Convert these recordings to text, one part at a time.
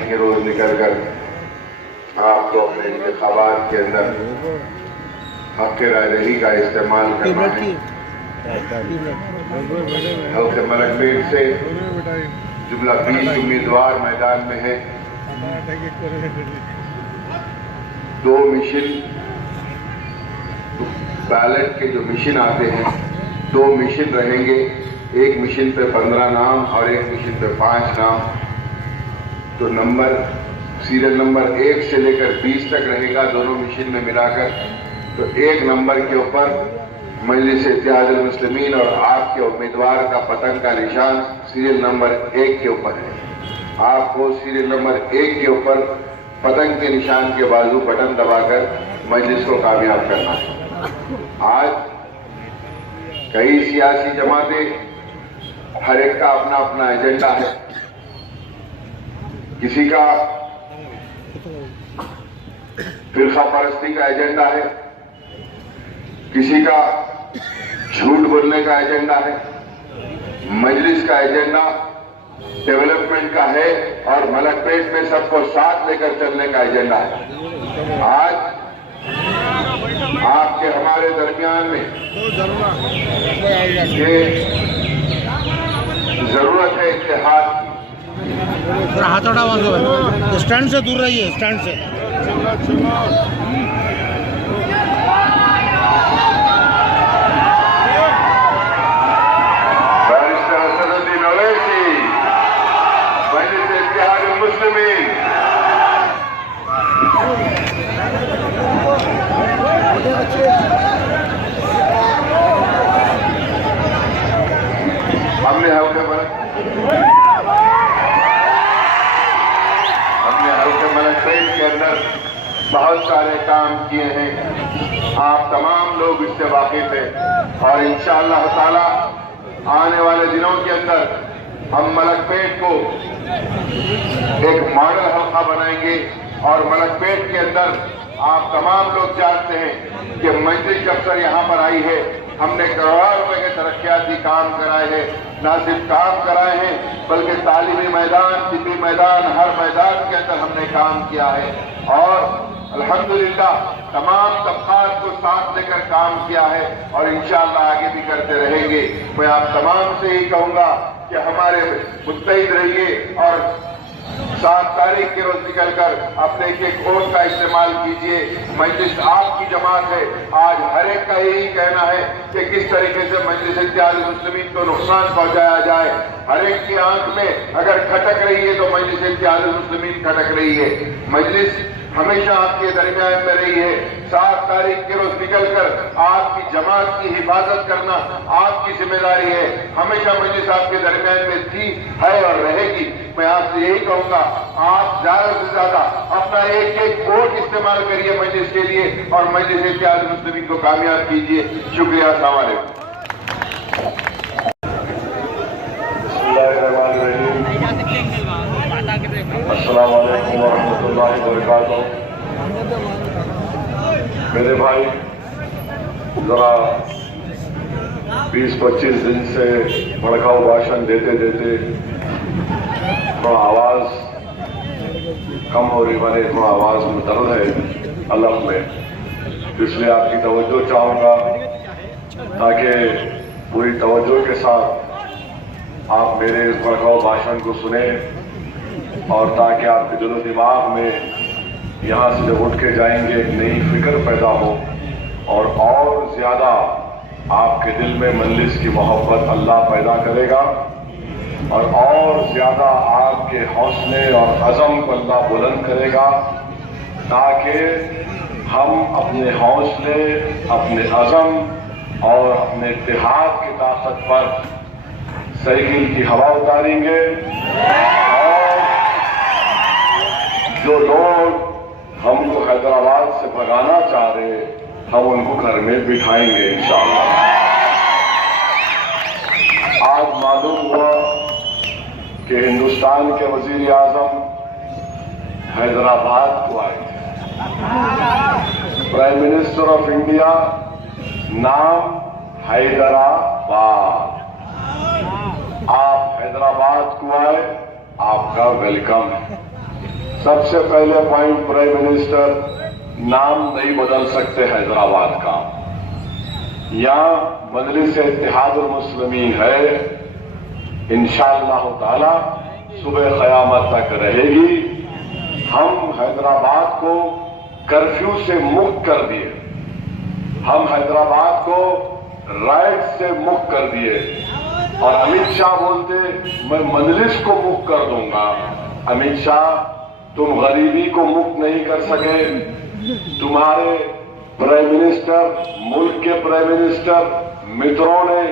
के रोज निकल कर आपको अपने इंतखाबात के अंदर हक रायदही का इस्तेमाल करना है। हल्के मलकपेट से जुमला 20 उम्मीदवार मैदान में है। 2 मिशन बैलेट के जो मिशन आते हैं 2 मिशन रहेंगे। एक मिशन पे 15 नाम और एक मिशन पे 5 नाम। तो नंबर सीरियल नंबर 1 से लेकर 20 तक रहेगा दोनों मिशन में मिलाकर। तो 1 नंबर के ऊपर मजलिस इत्तेहादुल मुस्लिमीन और आपके उम्मीदवार का पतंग का निशान सीरियल नंबर 1 के ऊपर है। आपको सीरियल नंबर 1 के ऊपर पतंग के निशान के बाजू बटन दबाकर मजलिस को कामयाब करना है। आज कई सियासी जमातें हर एक का अपना अपना एजेंडा है। किसी का फिरका परस्ती का एजेंडा है, किसी का झूठ बोलने का एजेंडा है। मजलिस का एजेंडा डेवलपमेंट का है और मलकपेट में सबको साथ लेकर चलने का एजेंडा है। आज आपके हमारे दरमियान में ये जरूरत है इत्तेहाद की। हाथ उठा बांधो, स्टैंड से दूर रहिए, स्टैंड से। बैरिस्टर असदुद्दीन ओवैसी, मजलिस इत्तेहादुल मुस्लिमीन। हमने हल्के मलकपेट के अंदर बहुत सारे काम किए हैं। आप तमाम लोग इससे वाकिफ हैं और इंशाअल्लाह ताला आने वाले दिनों के अंदर हम मलकपेट को एक मॉडल हल्का बनाएंगे। और मलकपेट के अंदर आप तमाम लोग जानते हैं कि मजलिस जब से यहाँ पर आई है हमने करोड़ों रुपए के तरक्याती काम कराए हैं। न सिर्फ काम कराए हैं बल्कि तालीमी मैदान, तिब्बी मैदान, हर मैदान के अंदर हमने काम किया है। और अल्हम्दुलिल्लाह तमाम तबकात को साथ लेकर काम किया है और इंशाअल्लाह आगे भी करते रहेंगे। मैं आप तमाम से ही कहूंगा कि हमारे मुत्तहिद रहिए और 7 तारीख के रोज निकलकर अपने एक वोट का इस्तेमाल कीजिए। मजलिस आपकी जमात है। आज हर एक का यही कहना है कि किस तरीके से मजलिस इत्तेहादुल मुस्लिमीन को नुकसान पहुंचाया जाए। हर एक की आंख में अगर खटक रही है तो मजलिस इत्तेहादुल मुस्लिमीन खटक रही है। मजलिस हमेशा आपके दरमियान में रही है। 7 तारीख के रोज निकलकर आपकी जमात की हिफाजत करना आपकी जिम्मेदारी है। हमेशा मजलिस आपके दरमियान में थी, है और रहेगी। मैं आपसे यही कहूंगा आप ज्यादा से ज्यादा अपना एक वोट इस्तेमाल करिए मजलिस के लिए और मजलिस इत्तेहादुल मुस्लिमीन को कामयाब कीजिए। शुक्रिया। अस्सलाम वालेकुम। अस्सलाम वालेकुम वरहमतुल्लाहि वबरकातुहू। मेरे भाई जरा 20-25 दिन से भड़काऊ भाषण देते देते थोड़ा आवाज कम हो रही, माने थोड़ा आवाज में दर्द है अलग में, इसलिए आपकी तवज्जो चाहूंगा ताकि पूरी तवज्जो के साथ आप मेरे इस भड़काऊ भाषण को सुने और ताकि आपके दिलो दिमाग में यहाँ से जब उठ के जाएंगे एक नई फिक्र पैदा हो और ज्यादा आपके दिल में मजलिस की मोहब्बत अल्लाह पैदा करेगा और ज्यादा आपके हौसले और अज़म को अल्लाह बुलंद करेगा ताकि हम अपने हौसले, अपने अज़म और अपने इत्तेहाद की ताकत पर साइकिल की हवा उतारेंगे और जो लोग हमको हैदराबाद से भगाना चाह रहे हम उनको घर में बिठाएंगे इंशाअल्लाह। आज मालूम हुआ कि हिंदुस्तान के वजीर आजम हैदराबाद को आए थे। प्राइम मिनिस्टर ऑफ इंडिया नाम हैदराबाद। आप हैदराबाद को आए, आपका वेलकम है। सबसे पहले पॉइंट, प्राइम मिनिस्टर नाम नहीं बदल सकते हैदराबाद का। यहां मजलिस इत्तेहादुल मुस्लिमीन है, इंशाअल्लाह ताला सुबह क़यामत तक रहेगी। हम हैदराबाद को कर्फ्यू से मुक्त कर दिए, हम हैदराबाद को राइट से मुक्त कर दिए। और अमित शाह बोलते मैं मजलिस को मुक्त कर दूंगा। अमित शाह, तुम गरीबी को मुक्त नहीं कर सके। तुम्हारे प्राइम मिनिस्टर, मुल्क के प्राइम मिनिस्टर मित्रों ने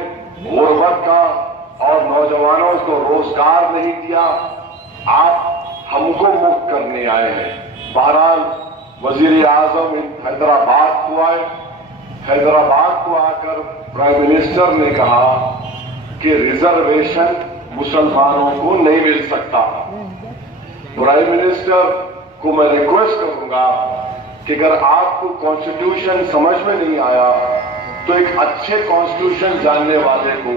गुर्बत का और नौजवानों को रोजगार नहीं दिया। आप हमको मुक्त करने आए हैं। बहरहाल वजीर आजम हैदराबाद को आए। हैदराबाद को आकर प्राइम मिनिस्टर ने कहा कि रिजर्वेशन मुसलमानों को नहीं मिल सकता। प्राइम मिनिस्टर को मैं रिक्वेस्ट करूंगा कि अगर आपको कॉन्स्टिट्यूशन समझ में नहीं आया तो एक अच्छे कॉन्स्टिट्यूशन जानने वाले को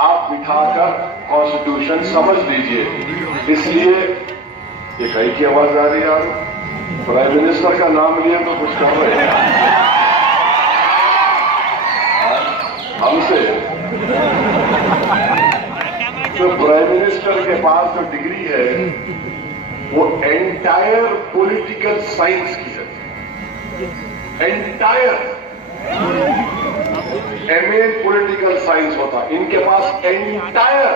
आप बिठाकर कॉन्स्टिट्यूशन समझ लीजिए। इसलिए ये कहीं की आवाज आ रही है यार, प्राइम मिनिस्टर का नाम लिए तो कुछ कर रहे हैं हमसे। तो प्राइम मिनिस्टर के पास जो डिग्री है वो एंटायर पॉलिटिकल साइंस की है। एंटायर एमए पॉलिटिकल साइंस होता, इनके पास एंटायर,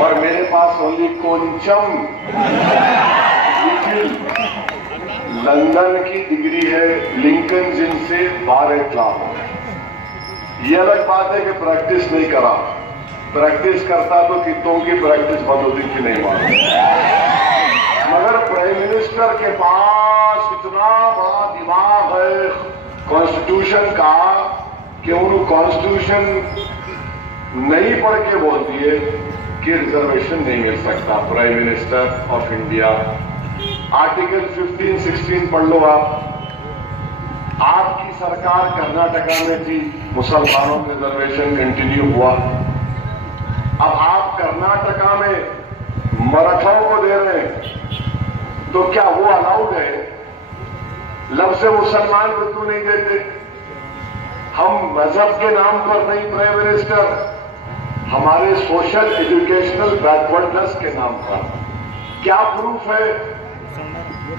और मेरे पास ओनली कोंचम लंदन की डिग्री है, लिंकन जिनसे 12 लाख। ये अलग बात है कि प्रैक्टिस नहीं करा, प्रैक्टिस करता तो कितों की प्रैक्टिस बंद होती थी, नहीं मालूम। मगर प्राइम मिनिस्टर के पास इतना बड़ा दिमाग है कॉन्स्टिट्यूशन का कि उन्होंने कॉन्स्टिट्यूशन नहीं पढ़ के बोल दिए कि रिजर्वेशन नहीं मिल सकता। Prime minister of India, article 15-16 पढ़ लो आप। आपकी सरकार कर्नाटका में थी, मुसलमानों का रिजर्वेशन कंटिन्यू हुआ। अब आप कर्नाटका में मराठाओं को दे रहे हैं तो क्या वो अलाउड है? लफ्ज़ मुसलमान को क्यों नहीं देते? हम मजहब के नाम पर नहीं प्राइम मिनिस्टर, हमारे सोशल एजुकेशनल बैकवर्डनेस के नाम पर। क्या प्रूफ है?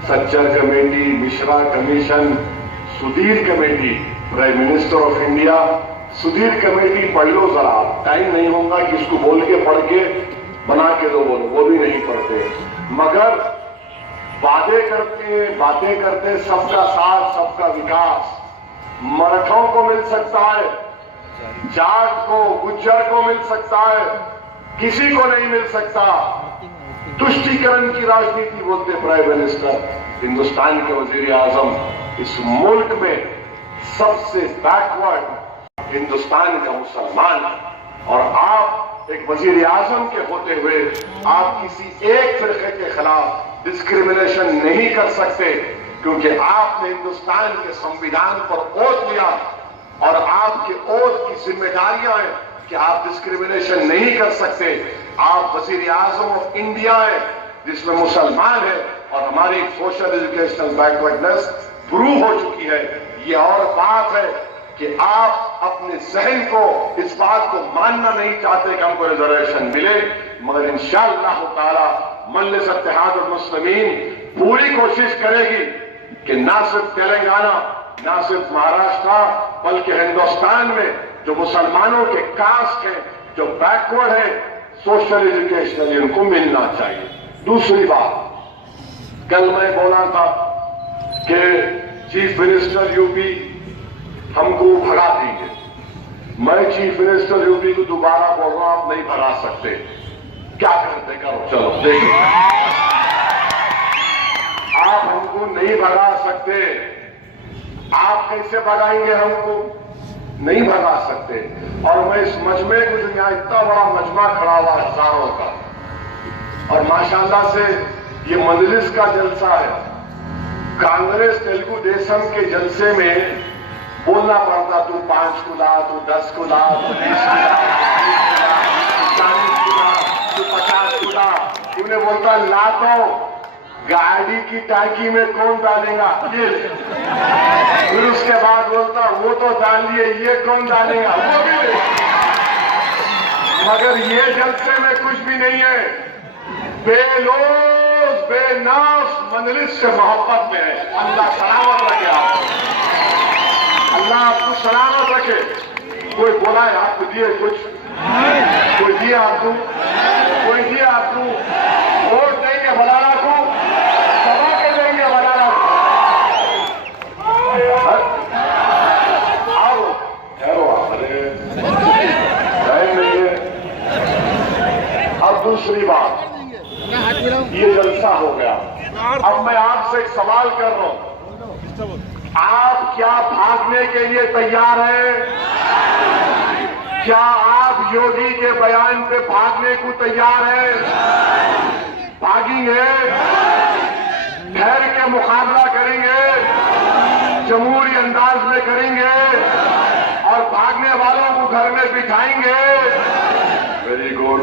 Sachar committee, Mishra commission, Sudhir committee, prime minister of India, Sudhir committee पढ़ लो जरा। टाइम नहीं होगा कि इसको बोल के पढ़ के बना के दो, बोलो, वो भी नहीं पढ़ते। मगर बातें करते सबका साथ सबका विकास। मराठों को मिल सकता है, जाट को, गुज्जर को मिल सकता है, किसी को नहीं मिल सकता। तुष्टीकरण की राजनीति बोलते प्राइम मिनिस्टर। हिंदुस्तान के वजीर आजम, इस मुल्क में सबसे बैकवर्ड हिंदुस्तान का मुसलमान, और आप एक वजीर आजम के होते हुए आप किसी एक फिरके के खिलाफ डिस्क्रिमिनेशन नहीं कर सकते, क्योंकि आपने हिंदुस्तान के संविधान पर ओथ लिया और आपके ओथ की जिम्मेदारियां हैं कि आप डिस्क्रिमिनेशन नहीं कर सकते। आप वजीर आजम ऑफ इंडिया है जिसमें मुसलमान है, और हमारी सोशल एजुकेशनल बैकवर्डनेस प्रूव हो चुकी है। ये और बात है कि आप अपने जहन को इस बात को मानना नहीं चाहते कि हमको रिजर्वेशन मिले, मगर इंशाअल्लाह ताला मजलिस इत्तेहादुल मुस्लिमीन पूरी कोशिश करेगी कि ना सिर्फ तेलंगाना, ना सिर्फ महाराष्ट्र, बल्कि हिंदुस्तान में जो मुसलमानों के कास्ट हैं, जो बैकवर्ड है सोशल एजुकेशनली, उनको मिलना चाहिए। दूसरी बात, कल मैं बोला था कि चीफ मिनिस्टर यूपी हमको भगा देंगे। मैं चीफ मिनिस्टर यूपी को दोबारा बोल रहा हूं, आप नहीं भगा सकते। क्या करते करो, चलो देखो। आप हमको नहीं भगा सकते। आप कैसे भगाएंगे हमको? नहीं भगा सकते। और मैं इस मजमे को, जो यहां इतना बड़ा मजमा खड़ा हुआ हजारों का, और माशाल्लाह से ये मजलिस का जलसा है। कांग्रेस तेलुगु देशम के जलसे में बोलना पड़ता, तू 5 को ला, तू 10 को ला, तू 20 को ला, 40 को ला, तू 50 को ला। उन्हें बोलता ला तो गाड़ी की टांकी में कौन डालेगा? ये। फिर उसके बाद बोलता वो तो डाल लिए, ये कौन डालेगा? वो भी ले। मगर ये जलसे में कुछ भी नहीं है। बेलोज बेनास मंजलिस से मोहब्बत में है। अल्लाह सलामत रखे आपको, अल्लाह आपको सलामत रखे। कोई बोला है आपको दिए कुछ? कोई दिया आपको? कोई दिया आपको? वोट देंगे भलाना को, सभा के देंगे भलाना को। आओ ठहरो आप, अरे टाइम नहीं है। अब दूसरी बात, ये जलसा हो गया। अब मैं आपसे एक सवाल कर रहा हूं, आप क्या भागने के लिए तैयार हैं? क्या आप योगी के बयान पे भागने को तैयार हैं? भागेंगे? ठहर के मुकाबला करेंगे? जमहूरी अंदाज में करेंगे और भागने वालों को घर में बिठाएंगे? Very good.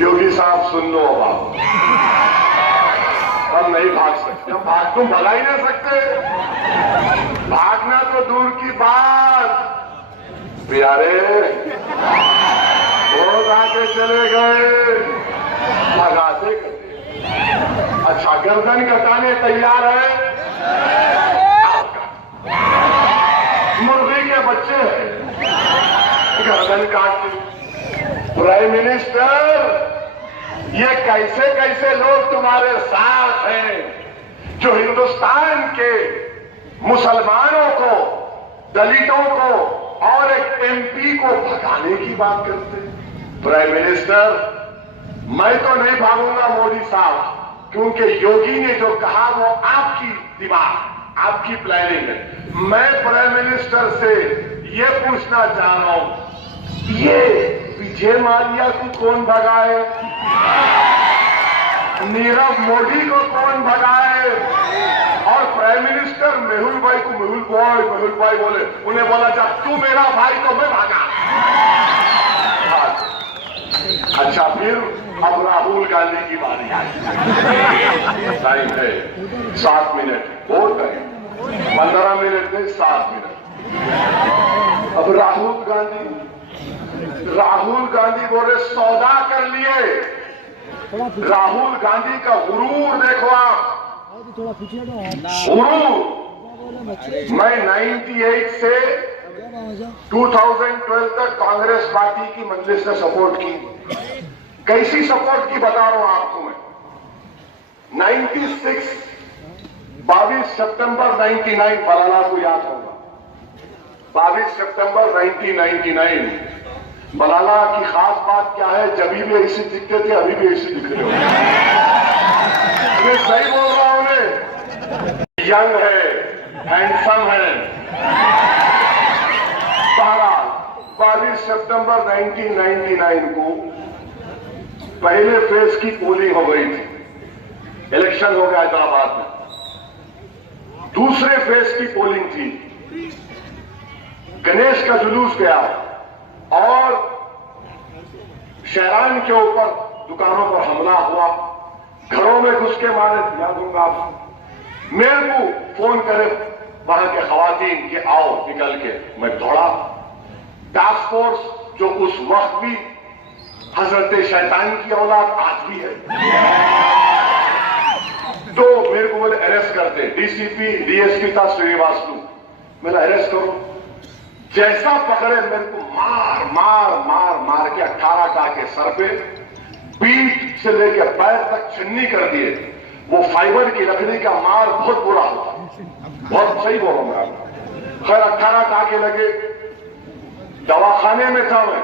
योगी साहब सुन लो, अब आप, हम नहीं भाग सकते। हम तुम भगा ही नहीं सकते। भागना तो दूर की बात, प्यारे बहुत आगे चले गए, भगाते करते। अच्छा, गर्दन कटाने तैयार है? मुर्गी के बच्चे हैं, गर्दन काटते। प्राइम मिनिस्टर, ये कैसे कैसे लोग तुम्हारे साथ हैं जो हिंदुस्तान के मुसलमानों को, दलितों को और एक एमपी को भगाने की बात करते हैं? प्राइम मिनिस्टर, मैं तो नहीं भागूंगा मोदी साहब, क्योंकि योगी ने जो कहा वो आपकी दिमाग, आपकी प्लानिंग है। मैं प्राइम मिनिस्टर से ये पूछना चाह रहा हूं, ये विजय माल्या को कौन भगाए? नीरव मोदी को कौन भगाए? और प्राइम मिनिस्टर मेहुल भाई को मेहुल भाई बोले, उन्हें बोला जब तू मेरा भाई तो मैं भागा। अच्छा, फिर अब राहुल गांधी की बारी आई। टाइम है 7 मिनट, वोट करें 15 मिनट में 7 मिनट। अब राहुल गांधी बोले सौदा कर लिए। राहुल गांधी का गुरूर देखो आप, गुरूर। मैं 98 से 2012 तक कांग्रेस पार्टी की मजलिस ने सपोर्ट की। कैसी सपोर्ट की बता रहा हूं आपको मैं। 96 22 सितंबर 99, बलाला को याद होगा, 22 सितंबर 1999। बलाला की खास बात क्या है? जभी भी ऐसे दिखते थे, अभी भी ऐसे दिख रहे हो। मैं सही बोल रहा हूं ने? यंग है, हैंडसम है। 22 सितंबर 1999 को पहले फेज की पोलिंग हो गई थी, इलेक्शन हो गया हैदराबाद में। दूसरे फेज की पोलिंग थी, गणेश का जुलूस गया और शहरान के ऊपर दुकानों पर हमला हुआ, घरों में घुस के मारे। याद होगा आपको, मेरे को फोन करे वहां के खवातीन कि आओ निकल के, मैं दौड़ा। टास्क फोर्स जो उस वक्त भी हजरत शैतान की औलाद आज भी है, तो मेरे को बोले अरेस्ट करते। डीसीपी डीएसपी था श्रीनिवासलू, मेरा अरेस्ट करो। जैसा पकड़े मेरे को मार मार मार मार के 18 टाके सर पे, पीठ से लेकर पैर तक छन्नी कर दिए। वो फाइबर की लकड़ी का मार बहुत बुरा होता, बहुत सही बोलो मैं। खैर 18 टाके लगे, दवाखाने में था मैं।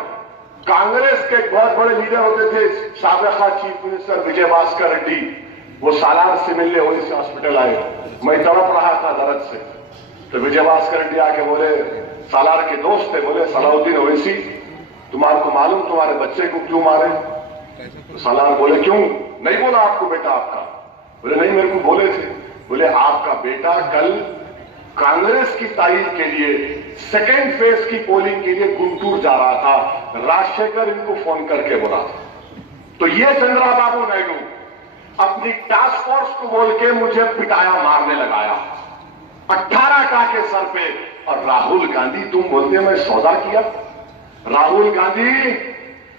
कांग्रेस के बहुत बड़े लीडर होते थे, साबिका चीफ मिनिस्टर विजय भास्कर रेड्डी, वो सालार से मिलने ओवैसी हॉस्पिटल आए। मैं तड़प रहा था दर्द से, तो विजय भास्कर रेड्डी आके बोले, सालार के दोस्त थे, बोले सलाउद्दीन ओवैसी तुम्हारे को मालूम तुम्हारे बच्चे को क्यों मारे? तो सालार बोले क्यों? नहीं बोला आपको बेटा आपका? बोले नहीं मेरे को बोले थे। बोले आपका बेटा कल कांग्रेस की तारीफ के लिए सेकेंड फेज की पोलिंग के लिए गुंटूर जा रहा था, राजशेखर इनको फोन करके बोला था। तो ये चंद्राबाबू नायडू अपनी टास्क फोर्स को बोल के मुझे पिटाया, मारने लगाया, 18 टाके सर पे। और राहुल गांधी तुम बोलते मैं सौदा किया। राहुल गांधी,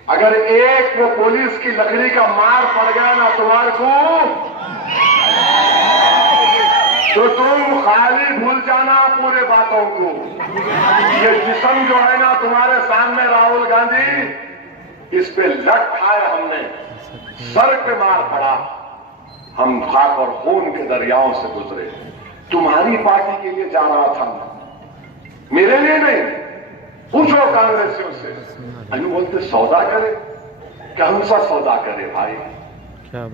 अगर एक वो पुलिस की लकड़ी का मार पड़ गया ना तुम्हारे को, तो तुम खाली भूल जाना पूरे बातों को। ये जिस्म जो है ना तुम्हारे सामने राहुल गांधी, इस पे लट खाए हमने, सर पे मार पड़ा, हम खाक और खून के दरियाओं से गुजरे। तुम्हारी पार्टी के लिए जा रहा था, मेरे लिए नहीं। पूछो कांग्रेसियों से। अनु बोलते सौदा करे, कौन सा सौदा करे भाई,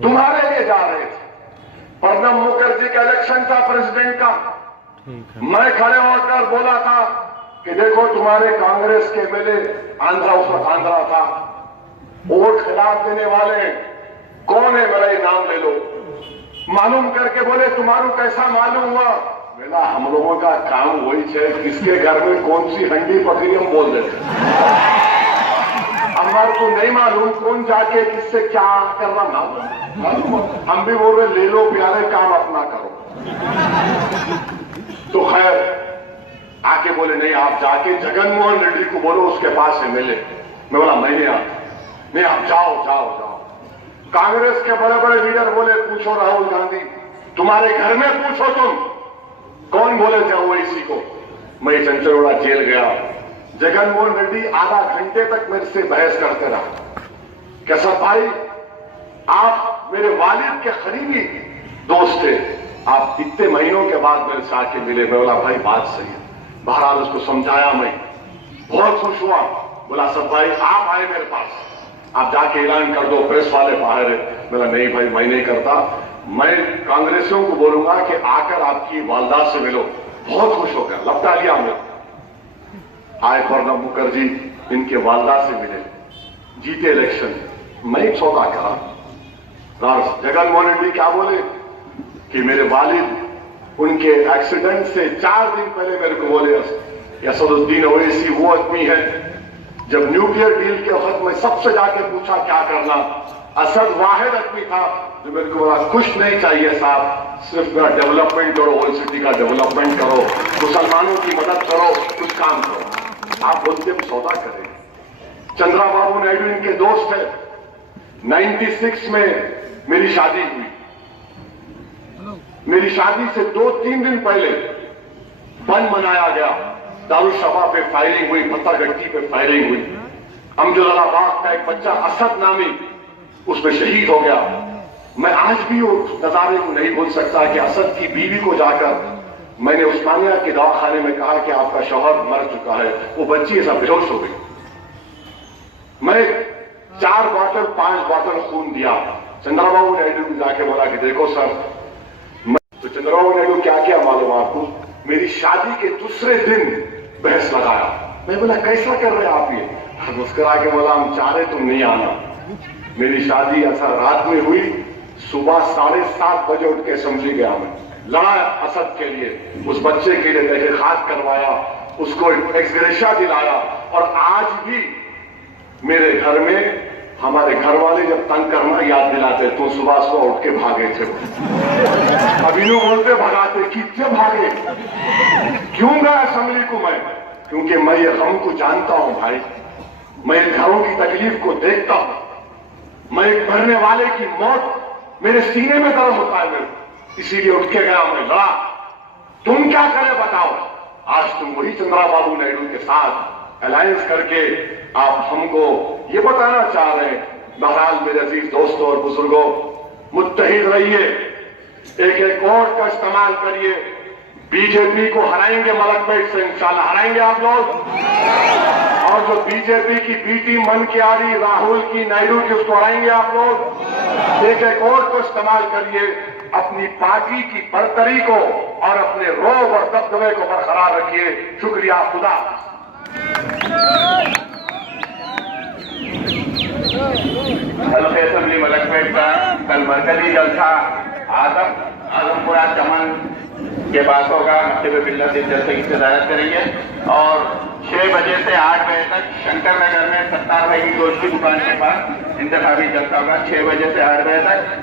तुम्हारे लिए जा रहे थे। प्रणब मुखर्जी का इलेक्शन था प्रेसिडेंट का, मैं खड़े होकर बोला था कि देखो तुम्हारे कांग्रेस के एमएलए आंध्रा, उस वक्त आंध्रा था, वोट खिलाफ देने वाले कौन है, मेरा ये नाम ले लो। मालूम करके बोले तुम्हारू कैसा मालूम हुआ? बोला हम लोगों का काम वही है, किसके घर में कौन सी हंडी पकड़ी हम बोल देते। हमारे को नहीं मालूम कौन जाके किससे क्या करना मालूम, हम भी बोल रहे ले लो प्यारे, काम अपना करो। तो खैर आके बोले नहीं आप जाके जगनमोहन रेड्डी को बोलो उसके पास से मिले। मैं बोला मैं नहीं आता, नहीं आप जाओ जाओ जाओ। कांग्रेस के बड़े बड़े लीडर बोले पूछो राहुल गांधी, तुम्हारे घर में पूछो तुम कौन बोले थे ओवैसी को। मैं चंचलगौड़ा जेल गया, जगनमोहन रेड्डी आधा घंटे तक मेरे से बहस करते रहा। कैसा भाई आप मेरे वालिद के करीबी दोस्त थे, आप इतने महीनों के बाद मेरे से आके मिले। मैं बोला भाई बात सही है। बहरहाल उसको समझाया, मैं बहुत खुश हुआ। बोला सब भाई आप आए मेरे पास, आप जाके ऐलान कर दो, प्रेस वाले बाहर है। बोला नहीं भाई मैं नहीं करता, मैं कांग्रेसियों को बोलूंगा कि आकर आपकी वालदा से मिलो। बहुत खुश होकर लपटा लिया मैं। आए प्रणब मुखर्जी, इनके वालदा से मिले, जीते इलेक्शन। मैं एक सौदा करा। जगनमोहन रेड्डी क्या बोले कि मेरे वालिद उनके एक्सीडेंट से 4 दिन पहले मेरे को बोले असदुद्दीन ओवैसी वो आदमी है, जब न्यूक्लियर डील के वक्त मैं सबसे जाके पूछा क्या करना, असद वाहिद आदमी था जो मेरे को बोला कुछ नहीं चाहिए साहब, सिर्फ मेरा डेवलपमेंट करो, ओल्ड सिटी का डेवलपमेंट करो, मुसलमानों की मदद करो, कुछ काम करो। आप बोलते हम सौदा करें। चंद्रबाबू नायडू इनके दोस्त है। 96 में मेरी शादी हुई। मेरी शादी से 2-3 दिन पहले बंद मनाया गया, दारुशफा पे फायरिंग हुई, पत्थरगट्टी पे फायरिंग हुई। अमजदाबाद का एक बच्चा असद नामी उसमें शहीद हो गया। मैं आज भी उस नजारे को नहीं भूल सकता कि असद की बीवी को जाकर मैंने उस्मानिया के दवाखाने में कहा कि आपका शौहर मर चुका है, वो बच्ची ऐसा बेहोश हो गई। मैं 4 बॉटल 5 बॉटल खून दिया। चंद्रबाबू नायडू को जाके बोला कि देखो सर, तो चंद्रबाबू नायडू क्या क्या मालूम आपको, मेरी शादी के दूसरे दिन बहस लगाया। मैं बोला कैसा कर रहे आप ये? मुस्कुरा के बोला हम चाह रहे तुम नहीं आना। मेरी शादी ऐसा रात में हुई, सुबह 7:30 बजे उठ के समझी गया मैं, लड़ा असद के लिए, उस बच्चे के लिए तहकीकात करवाया, उसको एक्सग्रेशिया दिलाया। और आज भी मेरे घर में हमारे घर वाले जब तंग करना याद दिलाते तो सुबह उठ के भागे थे। अभी लोग बोलते भगाते, कितने भागे, क्यों गया असेंबली को मैं? क्योंकि मैं ये गम को जानता हूं भाई, मैं घरों की तकलीफ को देखता हूं। मैं एक मरने वाले की मौत मेरे सीने में दर्द होता है मेरे, इसीलिए उठ के गया, मैं लड़ा। तुम क्या करे बताओ? आज तुम वही चंद्रबाबू नायडू के साथ अलायंस करके आप हमको ये बताना चाह रहे हैं। बहरहाल मेरे अजीज दोस्तों और बुजुर्गों, मुत्तहिद रहिए, एक वोट का इस्तेमाल करिए। बीजेपी को हराएंगे मलकपेट से, इंशाल्लाह हराएंगे आप लोग। और जो बीजेपी की बी टीम बन के आ रही राहुल की, नायडू की, उसको हराएंगे आप लोग। एक वोट को इस्तेमाल करिए, अपनी पार्टी की बरतरी को और अपने रोब और दबदबे को बरकरार रखिए। शुक्रिया, खुदा। हल्के असेंबली मलकपेट का कल मरकजी जलसा आजमपुरा चमन के पास होगा। मकतब बिल्ला से जलसे की सदारत करेंगे और 6 बजे से 8 बजे तक शंकर नगर में सत्तार भाई की गोश्त की दुकान के पास इंतखाबी जलसा होगा। 6 बजे से 8 बजे तक।